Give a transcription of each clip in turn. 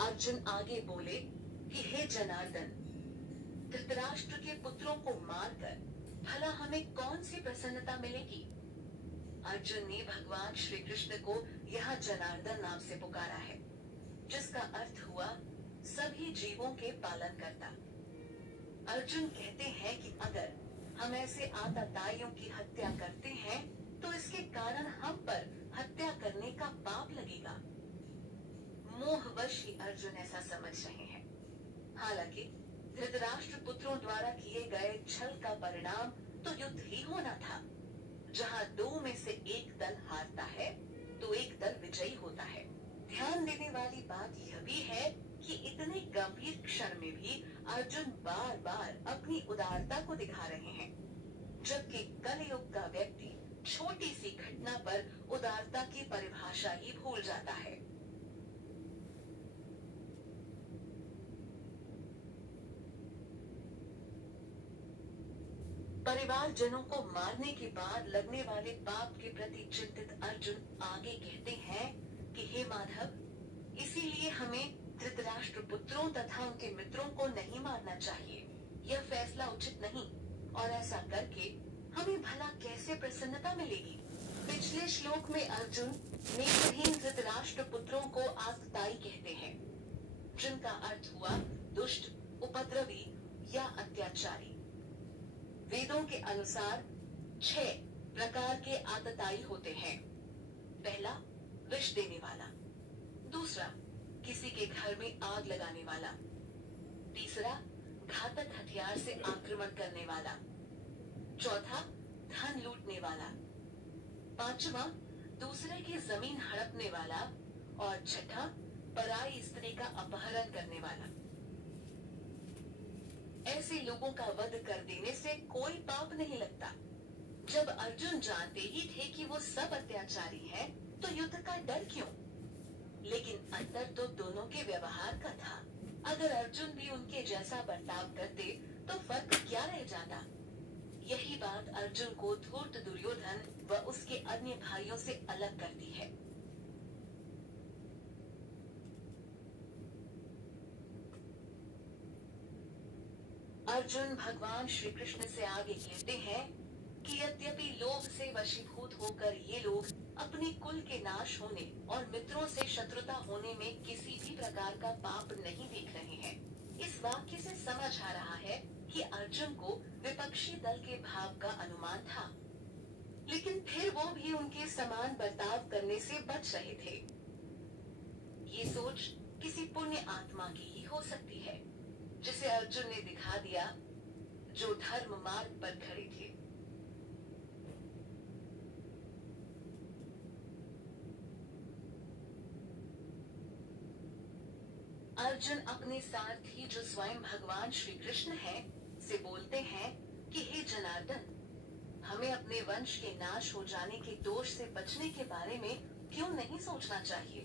अर्जुन आगे बोले कि हे जनार्दन, धृतराष्ट्र के पुत्रों को मारकर भला हमें कौन सी प्रसन्नता मिलेगी। अर्जुन ने भगवान श्री कृष्ण को यहाँ जनार्दन नाम से पुकारा है, जिसका अर्थ हुआ सभी जीवों के पालन करता। अर्जुन कहते हैं कि अगर हम ऐसे आतताइयों की हत्या करते हैं तो इसके कारण हम पर हत्या करने का पाप लगेगा। मोहवश ही अर्जुन ऐसा समझ रहे हैं। हालांकि धृतराष्ट्र पुत्रों द्वारा किए गए छल का परिणाम तो युद्ध ही होना था, जहां दो में से एक दल हारता है तो एक दल विजयी होता है। ध्यान देने वाली बात यह भी है कि इतने गंभीर क्षण में भी अर्जुन बार बार अपनी उदारता को दिखा रहे हैं, जबकि कलयुग का व्यक्ति छोटी सी घटना पर उदारता की परिभाषा ही भूल जाता है। परिवारजनों को मारने के बाद लगने वाले पाप के प्रति चिंतित अर्जुन आगे कहते हैं कि हे माधव, इसीलिए हमें धृतराष्ट्र पुत्रों तथा उनके मित्रों को नहीं मारना चाहिए। यह फैसला उचित नहीं, और ऐसा करके हमें भला कैसे प्रसन्नता मिलेगी। पिछले श्लोक में अर्जुन नेत्रहीन धृतराष्ट्र पुत्रों को आतताई कहते हैं, जिनका अर्थ हुआ दुष्ट, उपद्रवी या अत्याचारी। वेदों के अनुसार 6 प्रकार के आतताई होते हैं। पहला, विष देने वाला। दूसरा, किसी के घर में आग लगाने वाला। तीसरा, घातक हथियार से आक्रमण करने वाला। चौथा, धन लूटने वाला। पांचवा, दूसरे की जमीन हड़पने वाला। और छठा, पराई स्त्री का अपहरण करने वाला। ऐसे लोगों का वध कर देने से कोई पाप नहीं लगता। जब अर्जुन जानते ही थे कि वो सब अत्याचारी हैं, तो युद्ध का डर क्यों? लेकिन अंतर तो दोनों के व्यवहार का था। अगर अर्जुन भी उनके जैसा बर्ताव करते तो फर्क क्या रह जाता। यही बात अर्जुन को धूर्त दुर्योधन व उसके अन्य भाइयों से अलग करती है। अर्जुन भगवान श्री कृष्ण से आगे कहते हैं कि यद्यपि लोभ से वशीभूत होकर ये लोग अपने कुल के नाश होने और मित्रों से शत्रुता होने में किसी भी प्रकार का पाप नहीं देख रहे हैं, इस वाक्य से समझ आ रहा है कि अर्जुन को विपक्षी दल के भाव का अनुमान था, लेकिन फिर वो भी उनके समान बर्ताव करने से बच रहे थे। ये सोच किसी पुण्य आत्मा की ही हो सकती है, जिसे अर्जुन ने दिखा दिया, जो धर्म मार्ग पर खड़े थे। अर्जुन अपने सारथी जो स्वयं भगवान श्री कृष्ण हैं, से बोलते हैं कि हे जनार्दन, हमें अपने वंश के नाश हो जाने के दोष से बचने के बारे में क्यों नहीं सोचना चाहिए।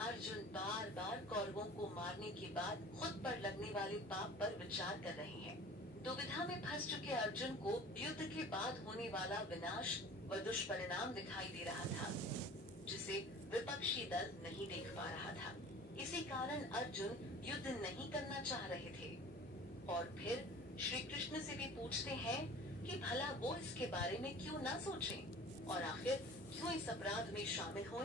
अर्जुन बार बार कौरवों को मारने के बाद खुद पर लगने वाले पाप पर विचार कर रहे हैं। दुविधा में फंस चुके अर्जुन को युद्ध के बाद होने वाला विनाश व दुष्परिणाम दिखाई दे रहा था, जिसे विपक्षी दल नहीं देख पा रहा था। इसी कारण अर्जुन युद्ध नहीं करना चाह रहे थे। और फिर श्री कृष्ण से भी पूछते हैं कि भला वो इसके बारे में क्यों ना सोचें और आखिर क्यों इस अपराध में शामिल हों।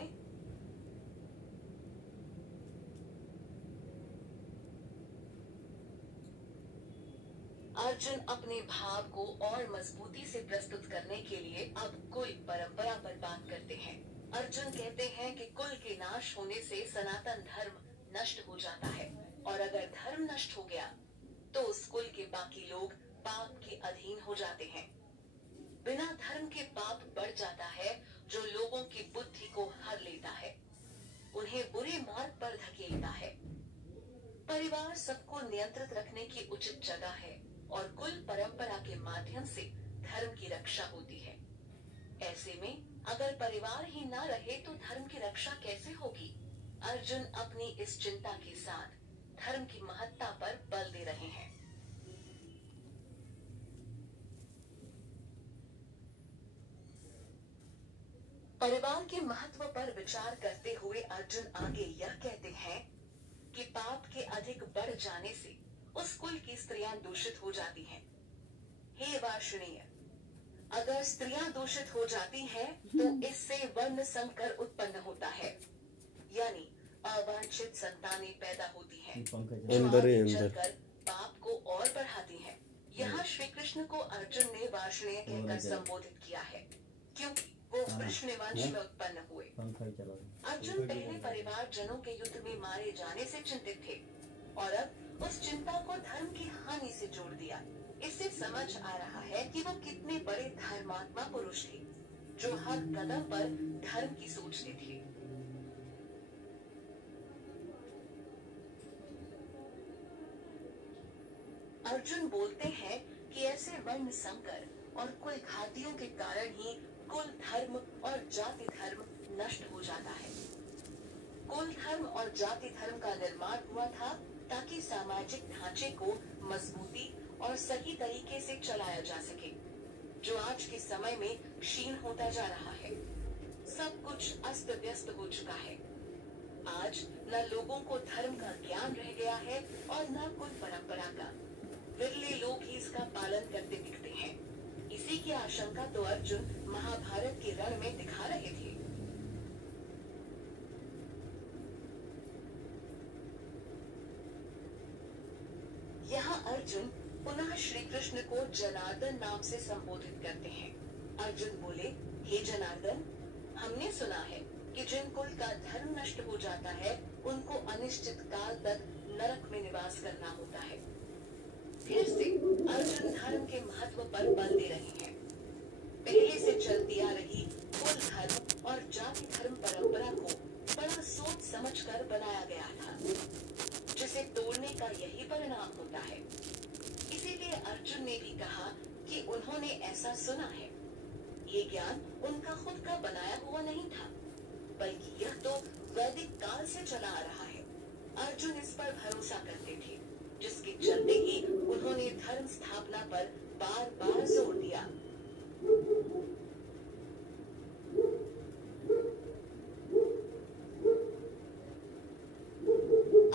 अर्जुन अपने भाव को और मजबूती से प्रस्तुत करने के लिए अब कुल परंपरा पर बात करते हैं। अर्जुन कहते हैं कि कुल के नाश होने से सनातन धर्म नष्ट हो जाता है, और अगर धर्म नष्ट हो गया तो उस कुल के बाकी लोग पाप के अधीन हो जाते हैं। बिना धर्म के पाप बढ़ जाता है, जो लोगों की बुद्धि को हर लेता है, उन्हें बुरे मार्ग पर धकेलता है। परिवार सबको नियंत्रित रखने की उचित जगह है, और कुल परंपरा के माध्यम से धर्म की रक्षा होती है। ऐसे में अगर परिवार ही ना रहे तो धर्म की रक्षा कैसे होगी। अर्जुन अपनी इस चिंता के साथ धर्म की महत्ता पर बल दे रहे हैं। परिवार के महत्व पर विचार करते हुए अर्जुन आगे यह कहते हैं कि पाप के अधिक बढ़ जाने से उस कुल की स्त्रियां दूषित हो जाती हैं। हे वार्ष्णेय, अगर स्त्रियां दूषित हो जाती हैं तो इससे वर्ण संकर उत्पन्न होता है, यानी अवांछित संतानें पैदा होती हैं, जो आगे चलकर पाप को और बढ़ाती हैं। यहाँ श्री कृष्ण को अर्जुन ने वार्ष्णेय कहकर संबोधित किया है, क्योंकि वो वृषणवंश में उत्पन्न हुए। अर्जुन पहले परिवार जनों के युद्ध में मारे जाने से चिंतित थे और अब उस चिंता को धर्म की हानि से जोड़ दिया। इससे समझ आ रहा है कि वो कितने बड़े धर्मात्मा पुरुष थे, जो हर कदम पर धर्म की सोचते थे। अर्जुन बोलते हैं कि ऐसे वर्ण संकर और कुल घातियों के कारण ही कुल धर्म और जाति धर्म नष्ट हो जाता है। कुल धर्म और जाति धर्म का निर्माण हुआ था ताकि सामाजिक ढांचे को मजबूती और सही तरीके से चलाया जा सके, जो आज के समय में क्षीण होता जा रहा है। सब कुछ अस्त व्यस्त हो चुका है। आज न लोगों को धर्म का ज्ञान रह गया है और न कुल परंपरा का। विरले लोग ही इसका पालन करते दिखते हैं। इसी की आशंका तो अर्जुन महाभारत के रण में दिखा रहे थे। यहाँ अर्जुन पुनः श्री कृष्ण को जनार्दन नाम से संबोधित करते हैं। अर्जुन बोले, हे जनार्दन, हमने सुना है कि जिन कुल का धर्म नष्ट हो जाता है उनको अनिश्चित काल तक नरक में निवास करना होता है। फिर से अर्जुन धर्म के महत्व पर बल दे रहे हैं। पहले से चलती आ रही कुल धर्म और जाति धर्म परंपरा को बड़ा सोच समझकर बनाया गया था, जिसे तोड़ने का यही परिणाम होता है। इसीलिए अर्जुन ने भी कहा कि उन्होंने ऐसा सुना है। ये ज्ञान उनका खुद का बनाया हुआ नहीं था, बल्कि यह तो वैदिक काल से चला आ रहा है। अर्जुन इस पर भरोसा करते थे, जिसके चलते ही उन्होंने धर्म स्थापना पर बार बार जोर दिया।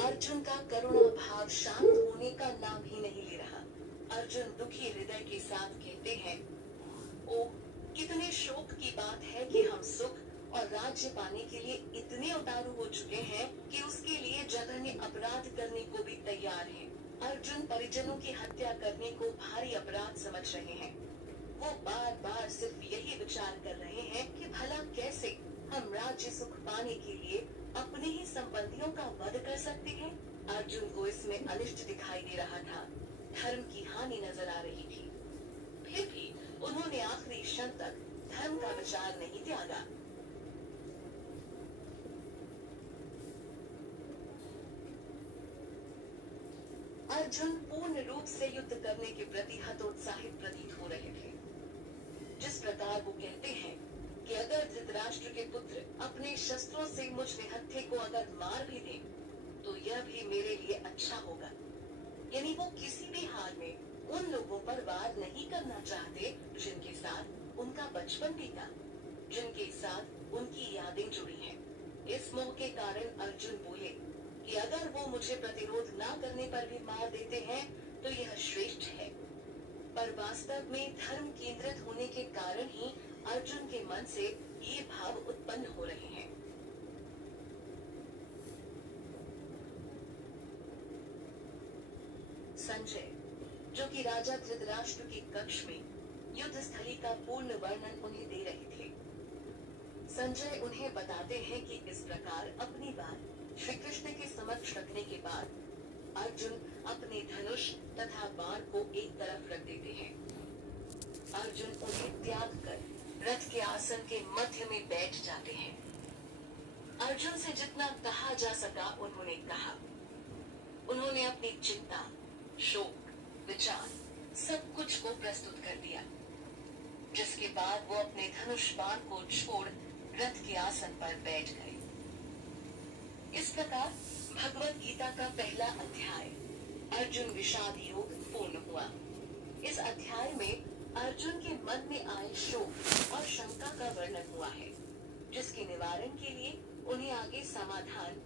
अर्जुन का करुणा भाव शांत होने का नाम ही नहीं ले रहा। अर्जुन दुखी हृदय के साथ कहते हैं, ओ कितने शोक की बात है कि हम सुख और राज्य पाने के लिए इतने उतारू हो चुके हैं कि उसके लिए जघन्य अपराध करने को भी तैयार हैं। अर्जुन परिजनों की हत्या करने को भारी अपराध समझ रहे हैं। वो बार बार सिर्फ यही विचार कर रहे हैं कि भला कैसे हम राज्य सुख पाने के लिए अपने ही संबंधियों का वध कर सकते हैं। अर्जुन को इसमें अनिष्ट दिखाई दे रहा था, धर्म की हानि नजर आ रही थी। फिर भी उन्होंने आखिरी क्षण तक धर्म का विचार नहीं त्यागा। अर्जुन पूर्ण रूप से युद्ध करने के प्रति हतोत्साहित प्रतीत हो रहे थे। जिस प्रकार वो कहते हैं कि अगर धृतराष्ट्र के पुत्र अपने शस्त्रों से मुझ निहत्थे को अगर मार भी दें, तो यह भी मेरे लिए अच्छा होगा। यानी वो किसी भी हाल में उन लोगों पर वार नहीं करना चाहते जिनके साथ उनका बचपन बीता, जिनके साथ उनकी यादें जुड़ी हैं। इस मोह के कारण अर्जुन बोले कि अगर वो मुझे प्रतिरोध ना करने पर भी मार देते हैं तो यह श्रेष्ठ है। पर वास्तव में धर्म केंद्रित होने के कारण ही अर्जुन के मन से ये भाव उत्पन्न हो रहे हैं। संजय, जो कि राजा धृतराष्ट्र के कक्ष में युद्ध स्थली का पूर्ण वर्णन उन्हें दे रहे थे। संजय उन्हें बताते हैं कि इस प्रकार अपनी बात श्री कृष्ण के समक्ष रखने के बाद अर्जुन अपने धनुष तथा बाण को एक तरफ रख देते हैं। अर्जुन उन्हें त्याग कर रथ के आसन के मध्य में बैठ जाते हैं। अर्जुन से जितना कहा जा सका उन्होंने कहा। उन्होंने अपनी चिंता, शोक, विचार सब कुछ को प्रस्तुत कर दिया, जिसके बाद वो अपने धनुष बाण को छोड़ रथ के आसन पर बैठ गए। इस प्रकार भगवत गीता का पहला अध्याय अर्जुन विषाद योग पूर्ण हुआ। इस अध्याय में अर्जुन के मन में आए शोक और शंका का वर्णन हुआ है, जिसके निवारण के लिए उन्हें आगे समाधान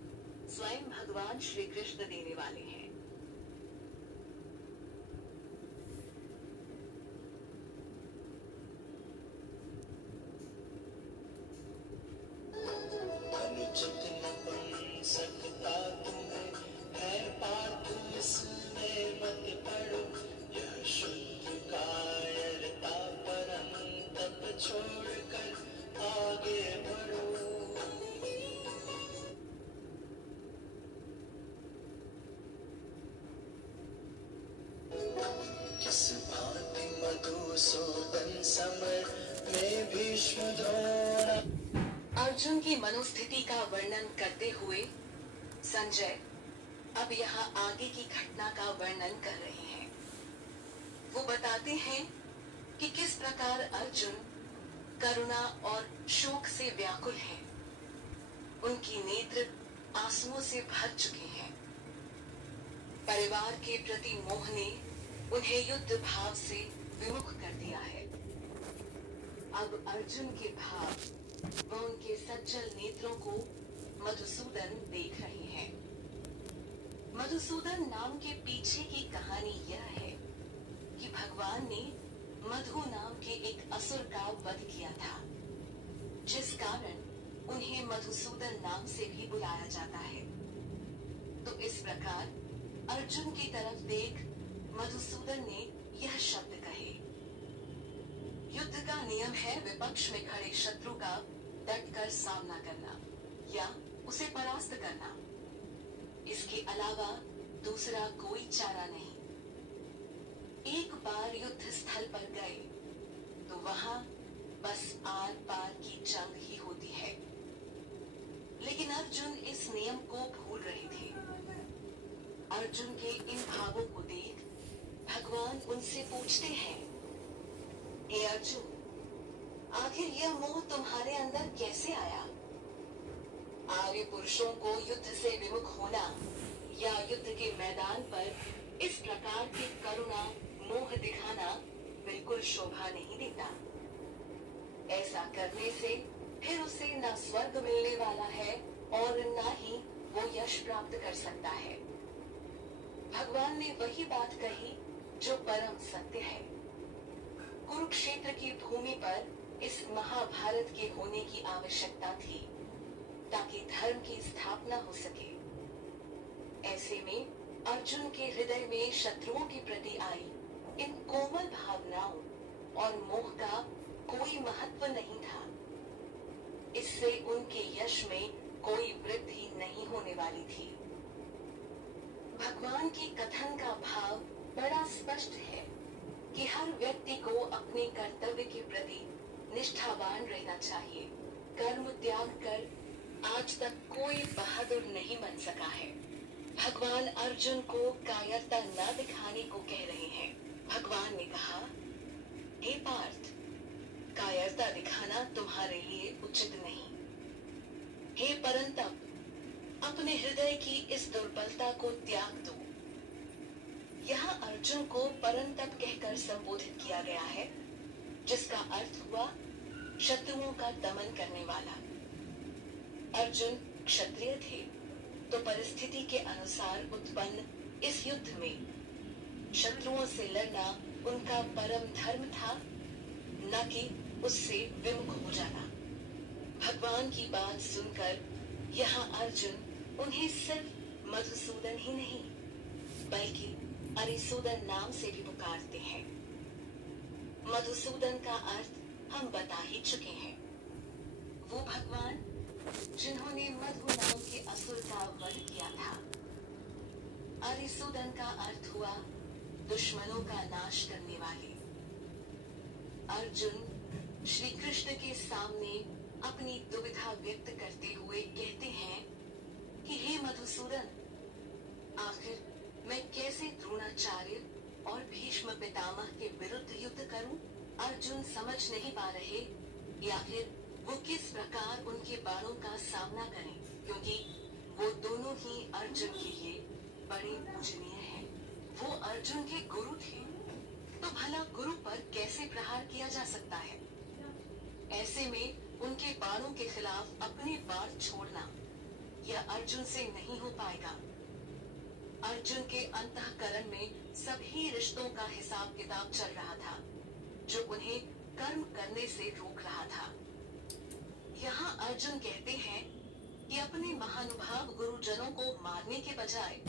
स्वयं भगवान श्री कृष्ण देने वाले हैं। अनुचित नपुंसकता तुम्हें है पार्थ, इसमें मत पड़ो। यह शुद्ध कायरता परम तप छोड़कर आगे बढ़ो। किस भांति मधुसूदन समर में भीष्म द्रोण। अर्जुन की मनोस्थिति का वर्णन करते हुए संजय अब यहाँ आगे की घटना का वर्णन कर रहे हैं। वो बताते हैं कि किस प्रकार अर्जुन करुणा और शोक से व्याकुल हैं। उनकी नेत्र आंसुओं से भर चुके हैं। परिवार के प्रति मोह ने उन्हें युद्ध भाव से विमुख कर दिया है। अब अर्जुन के भाव व उनके सज्जल नेत्रों को मधुसूदन देख रहे हैं। मधुसूदन नाम के पीछे की कहानी यह है कि भगवान ने मधु नाम के एक असुर का वध किया था, जिस कारण उन्हें मधुसूदन नाम से भी बुलाया जाता है। तो इस प्रकार अर्जुन की तरफ देख मधुसूदन ने यह शब्द कहे। युद्ध का नियम है विपक्ष में खड़े शत्रु का डटकर सामना करना या उसे परास्त करना। इसके अलावा दूसरा कोई चारा नहीं। एक बार युद्ध स्थल पर गए तो वहां बस आर पार की जंग ही होती है। लेकिन अर्जुन इस नियम को भूल रहे थे। अर्जुन के इन भावों को देख भगवान उनसे पूछते हैं, हे अर्जुन, आखिर यह मोह तुम्हारे अंदर कैसे आया? आर्य पुरुषों को युद्ध से विमुख होना या युद्ध के मैदान पर इस प्रकार की करुणा मोह दिखाना बिल्कुल शोभा नहीं देता। ऐसा करने से फिर उसे न स्वर्ग मिलने वाला है और न ही वो यश प्राप्त कर सकता है। भगवान ने वही बात कही जो परम सत्य है। कुरुक्षेत्र की भूमि पर इस महाभारत के होने की आवश्यकता थी ताकि धर्म की स्थापना हो सके। ऐसे में अर्जुन के हृदय में शत्रुओं के प्रति आई इन कोमल भावनाओं और मोह का कोई महत्व नहीं था। इससे उनके यश में कोई वृद्धि नहीं होने वाली थी। भगवान की कथन का भाव बड़ा स्पष्ट है कि हर व्यक्ति को अपने कर्तव्य के प्रति निष्ठावान रहना चाहिए। कर्म त्याग कर आज तक कोई बहादुर नहीं बन सका है। भगवान अर्जुन को कायरता न दिखाने को कह रहे हैं। भगवान ने कहा, हे पार्थ, कायरता दिखाना तुम्हारे लिए उचित नहीं। हे परंतप, अपने हृदय की इस दुर्बलता को त्याग दो। यहाँ अर्जुन को परंतप कहकर संबोधित किया गया है, जिसका अर्थ हुआ शत्रुओं का दमन करने वाला। अर्जुन क्षत्रिय थे, तो परिस्थिति के अनुसार उत्पन्न इस युद्ध में शत्रुओं से लड़ना उनका परम धर्म था, न कि उससे विमुख हो जाना। भगवान की बात सुनकर यहाँ अर्जुन उन्हें सिर्फ मधुसूदन ही नहीं बल्कि अरिसूदन नाम से भी पुकारते हैं। मधुसूदन का अर्थ हम बता ही चुके हैं। वो भगवान जिन्होंने मधु नाम के असुर का वध किया था। अरिसूदन का अर्थ हुआ दुश्मनों का नाश करने वाले। अर्जुन श्री कृष्ण के सामने अपनी दुविधा व्यक्त करते हुए कहते हैं कि हे मधुसूदन, आखिर मैं कैसे द्रोणाचार्य और भीष्म पितामह के विरुद्ध युद्ध करूं? अर्जुन समझ नहीं पा रहे कि आखिर वो किस प्रकार उनके बाणों का सामना करें, क्योंकि वो दोनों ही अर्जुन के लिए बड़े पूजनीय हैं। वो अर्जुन के गुरु थे, तो भला गुरु पर कैसे प्रहार किया जा सकता है? ऐसे में उनके बाणों के खिलाफ अपने बाण छोड़ना यह अर्जुन से नहीं हो पाएगा। अर्जुन के अंतःकरण में सभी रिश्तों का हिसाब किताब चल रहा था, जो उन्हें कर्म करने से रोक रहा था। यहाँ अर्जुन कहते हैं कि अपने महानुभाव गुरुजनों को मारने के बजाय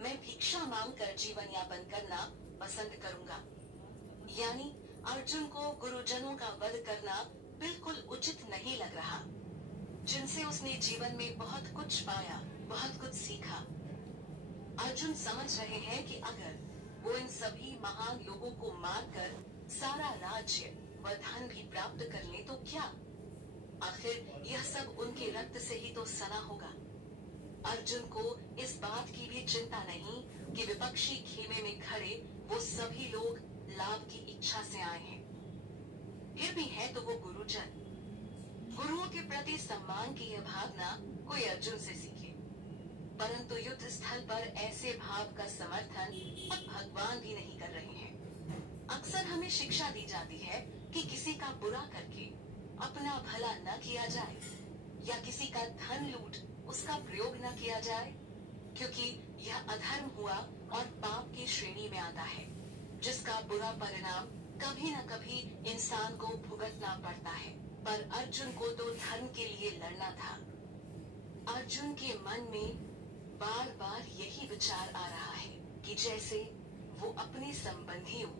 मैं भिक्षा मांगकर जीवन यापन करना पसंद करूंगा। यानी अर्जुन को गुरुजनों का वध करना बिल्कुल उचित नहीं लग रहा, जिनसे उसने जीवन में बहुत कुछ पाया, बहुत कुछ सीखा। अर्जुन समझ रहे हैं कि अगर वो इन सभी महान लोगों को मारकर सारा राज्य व धन भी प्राप्त कर ले तो क्या? आखिर यह सब उनके रक्त से ही तो सना होगा। अर्जुन को इस बात की भी चिंता नहीं कि विपक्षी खेमे में खड़े वो सभी लोग लाभ की इच्छा से आए हैं। फिर भी है तो वो गुरुजन। गुरुओं के प्रति सम्मान की यह भावना कोई अर्जुन से सीखे, परंतु युद्ध स्थल पर ऐसे भाव का समर्थन खुद भगवान भी नहीं कर रहे हैं। अक्सर हमें शिक्षा दी जाती है कि किसी का बुरा करके अपना भला न किया जाए या किसी का धन लूट उसका प्रयोग न किया जाए, क्योंकि यह अधर्म हुआ और पाप की श्रेणी में आता है, जिसका बुरा परिणाम कभी न कभी इंसान को भुगतना पड़ता है। पर अर्जुन को तो धर्म के लिए लड़ना था। अर्जुन के मन में बार बार यही विचार आ रहा है कि जैसे वो अपने संबंधियों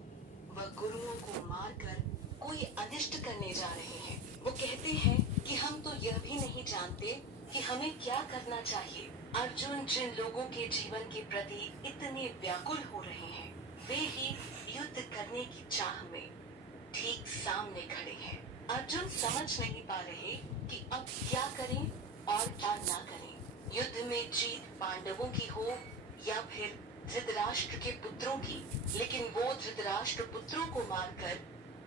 व गुरुओं को मारकर कोई अनिष्ट करने जा रहे हैं। वो कहते हैं कि हम तो यह भी नहीं जानते कि हमें क्या करना चाहिए। अर्जुन जिन लोगों के जीवन के प्रति इतने व्याकुल हो रहे हैं, वे ही युद्ध करने की चाह में ठीक सामने खड़े हैं। अर्जुन समझ नहीं पा रहे कि अब क्या करें और क्या ना करें। युद्ध में जीत पांडवों की हो या फिर धृतराष्ट्र के पुत्रों की, लेकिन वो धृतराष्ट्र पुत्रों को मारकर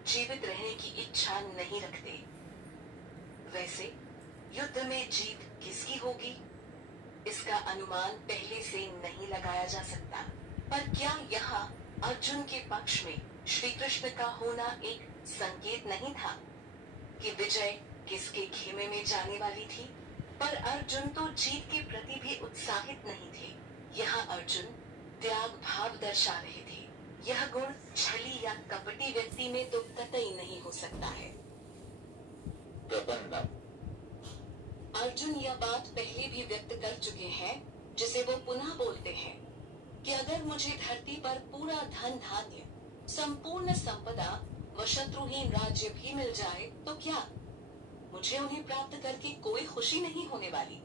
जीवित रहने की इच्छा नहीं रखते। वैसे युद्ध में जीत किसकी होगी, इसका अनुमान पहले से नहीं लगाया जा सकता। पर क्या यहाँ अर्जुन के पक्ष में श्री कृष्ण का होना एक संकेत नहीं था कि विजय किसके खेमे में जाने वाली थी? पर अर्जुन तो जीत के प्रति भी उत्साहित नहीं थे। यहाँ अर्जुन त्याग भाव दर्शा रहे थे। यह गुण छली या कपटी व्यक्ति में तो कतई नहीं हो सकता है। अर्जुन यह बात पहले भी व्यक्त कर चुके हैं, जिसे वो पुनः बोलते हैं कि अगर मुझे धरती पर पूरा धन धान्य, संपूर्ण संपदा व शत्रुहीन राज्य भी मिल जाए तो क्या? मुझे उन्हें प्राप्त करके कोई खुशी नहीं होने वाली।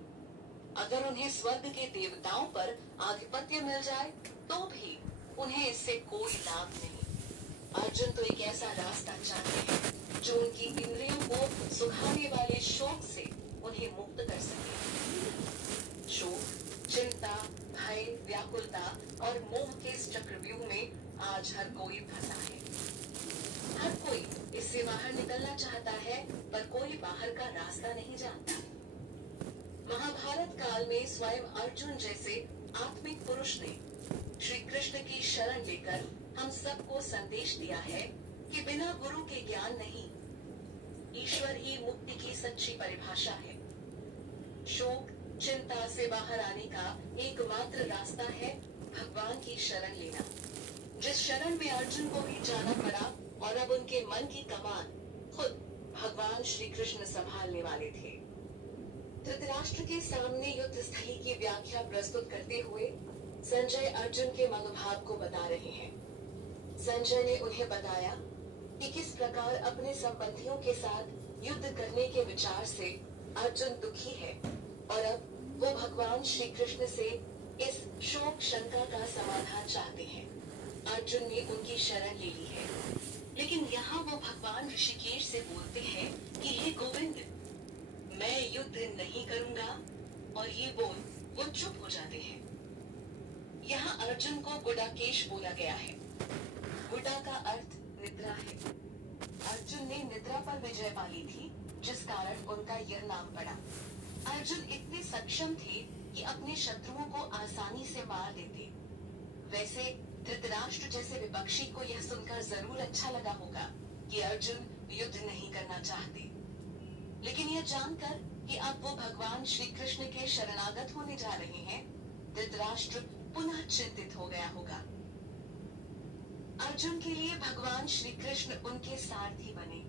अगर उन्हें स्वर्ग के देवताओं पर आधिपत्य मिल जाए तो भी उन्हें इससे कोई लाभ नहीं। अर्जुन तो एक ऐसा रास्ता चाहते हैं जो उनकी इंद्रियों को सुखाने वाले शोक से उन्हें मुक्त कर सके। शोक, चिंता, भय, व्याकुलता और मोह के इस चक्रव्यूह में आज हर कोई फंसा है। हर कोई इससे बाहर निकलना चाहता है, पर कोई बाहर का रास्ता नहीं जानता। महाभारत काल में स्वयं अर्जुन जैसे आत्मिक पुरुष ने श्री कृष्ण की शरण लेकर हम सबको संदेश दिया है कि बिना गुरु के ज्ञान नहीं, ईश्वर ही मुक्ति की सच्ची परिभाषा है। शोक, चिंता से बाहर आने का एकमात्र रास्ता है भगवान की शरण लेना, जिस शरण में अर्जुन को भी जाना पड़ा। और अब उनके मन की कमान खुद भगवान श्री कृष्ण संभालने वाले थे। धृतराष्ट्र के सामने युद्ध स्थली की व्याख्या प्रस्तुत करते हुए संजय अर्जुन के मनोभाव को बता रहे हैं। संजय ने उन्हें बताया कि किस प्रकार अपने संबंधियों के साथ युद्ध करने के विचार से अर्जुन दुखी है, और अब वो भगवान श्री कृष्ण से इस शोक शंका का समाधान चाहते हैं। अर्जुन ने उनकी शरण ले ली है, लेकिन यहाँ वो भगवान ऋषिकेश से बोलते हैं कि हे गोविंद, मैं युद्ध नहीं करूंगा, और ये बोल वो चुप हो जाते हैं। यहाँ अर्जुन को गुडाकेश बोला गया है। गुडा का अर्थ निद्रा है। अर्जुन ने निद्रा पर विजय पाली थी, जिस कारण उनका यह नाम पड़ा। अर्जुन इतने सक्षम थे कि अपने शत्रुओं को आसानी से मार देते। वैसे धृतराष्ट्र जैसे विपक्षी को यह सुनकर जरूर अच्छा लगा होगा कि अर्जुन युद्ध नहीं करना चाहते, लेकिन यह जानकर कि अब वो भगवान श्री कृष्ण के शरणागत होने जा रहे हैं, धृतराष्ट्र पुनः चिंतित हो गया होगा। अर्जुन के लिए भगवान श्री कृष्ण उनके सारथी बने।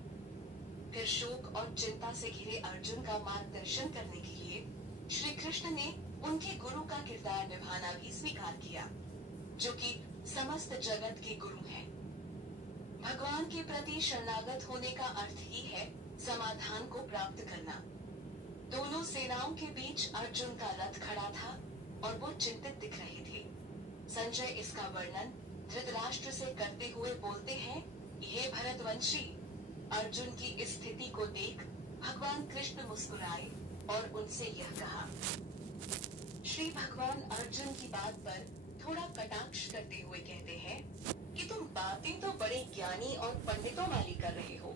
फिर शोक और चिंता से घिरे अर्जुन का मार्गदर्शन करने के लिए श्री कृष्ण ने उनके गुरु का किरदार निभाना भी स्वीकार किया, जो कि समस्त जगत के गुरु हैं। भगवान के प्रति शरणागत होने का अर्थ ही है समाधान को प्राप्त करना। दोनों सेनाओं के बीच अर्जुन का रथ खड़ा था और वो चिंतित दिख रहे थे। संजय इसका वर्णन धृतराष्ट्र से करते हुए बोलते हैं, हे भरतवंशी, अर्जुन की इस स्थिति को देख भगवान कृष्ण मुस्कुराए और उनसे यह कहा। श्री भगवान अर्जुन की बात पर थोड़ा कटाक्ष करते हुए कहते हैं कि तुम बातें तो बड़े ज्ञानी और पंडितों वाली कर रहे हो,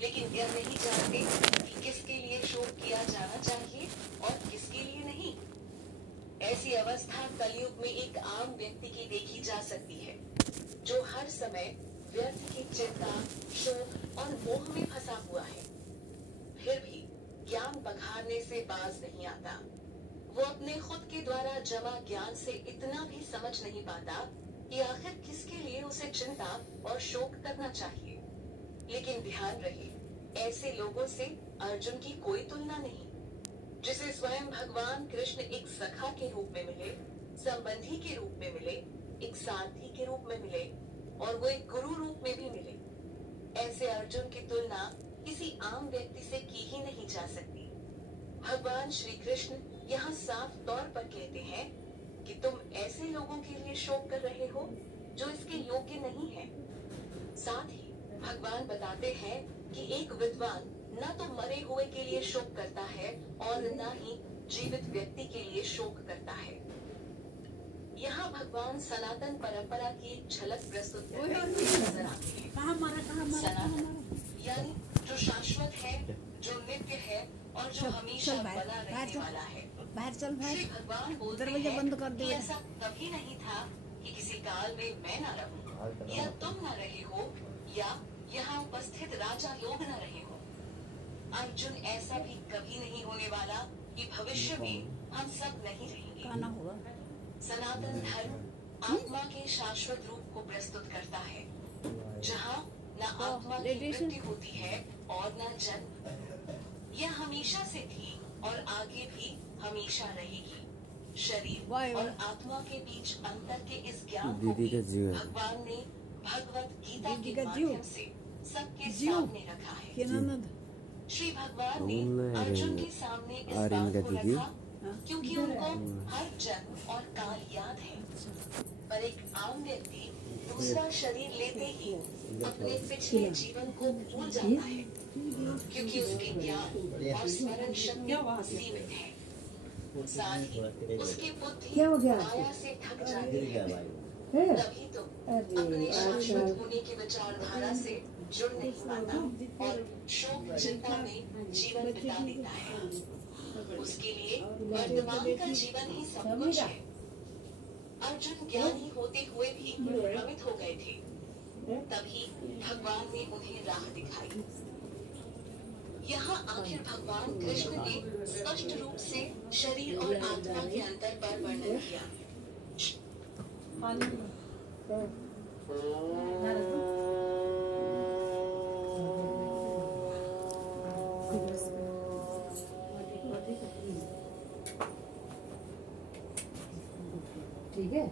लेकिन यह नहीं जानते कि किसके लिए शोक किया जाना चाहिए और किसके लिए नहीं। ऐसी अवस्था कलयुग में एक आम व्यक्ति की देखी जा सकती है, जो हर समय व्यर्थ की चिंता, शोक और मोह में फंसा हुआ है, फिर भी ज्ञान बखारने से बाज नहीं आता। वो अपने खुद के द्वारा जमा ज्ञान से इतना भी समझ नहीं पाता कि आखिर किसके लिए उसे चिंता और शोक करना चाहिए। लेकिन ध्यान रहे, ऐसे लोगों से अर्जुन की कोई तुलना नहीं। जिसे स्वयं भगवान कृष्ण एक सखा के रूप में मिले, संबंधी के रूप में मिले, एक सारथी के रूप में मिले और वो एक गुरु रूप में भी मिले, ऐसे अर्जुन की तुलना किसी आम व्यक्ति से की ही नहीं जा सकती। भगवान श्री कृष्ण यहाँ साफ तौर पर कहते हैं कि तुम ऐसे लोगों के लिए शोक कर रहे हो जो इसके योग्य नहीं है। साथ ही भगवान बताते हैं कि एक विद्वान न तो मरे हुए के लिए शोक करता है और न ही जीवित व्यक्ति के लिए शोक करता है। यहाँ भगवान सनातन परंपरा की एक झलक प्रस्तुत करते हुए नजर आते हैं। सनातन यानी जो शाश्वत है, जो नित्य है और जो हमेशा बना रहने वाला है। बाहर चल भाई, श्री भगवान बोलते दरवाजा हैं बंद कर दे। कि ऐसा कभी नहीं था कि किसी काल में मैं न रहूं, या तुम न रहे हो, या यहाँ उपस्थित राजा लोग न रहे हो। अर्जुन, ऐसा भी कभी नहीं होने वाला कि भविष्य में हम सब नहीं रहेंगे। खाना होगा। सनातन धर्म आत्मा के शाश्वत रूप को प्रस्तुत करता है, जहाँ न आत्मा की मृत्यु होती है और न जन्म। यह हमेशा से थी और आगे भी हमेशा रहेगी। शरीर और आत्मा के बीच अंतर के इस ज्ञान को भी भगवान ने भगवत गीता के माध्यम से सबके सामने रखा है। श्री भगवान ने अर्जुन के सामने इस बात को रखा क्योंकि उनको हर जन्म और काल याद है। पर एक आम व्यक्ति दूसरा शरीर लेते ही अपने पिछले जीवन को भूल जाता है, क्योंकि उसके ज्ञान और स्मरण शक्ति सीमित है। साथ ही उसकी बुद्धि माया से थक जाती है। तभी तो अपने शाश्वत होने की विचारधारा से जुड़ नहीं पाता और शोक चिंता में जीवन बिता देता है। उसके लिए वर्तमान का जीवन ही सब कुछ है। अर्जुन ज्ञानी होते हुए भी भ्रमित हो गए थे। तभी भगवान ने उन्हें राह दिखाई। यहाँ आखिर भगवान कृष्ण ने स्पष्ट रूप से शरीर और आत्मा के अंतर पर वर्णन किया। ठीक है।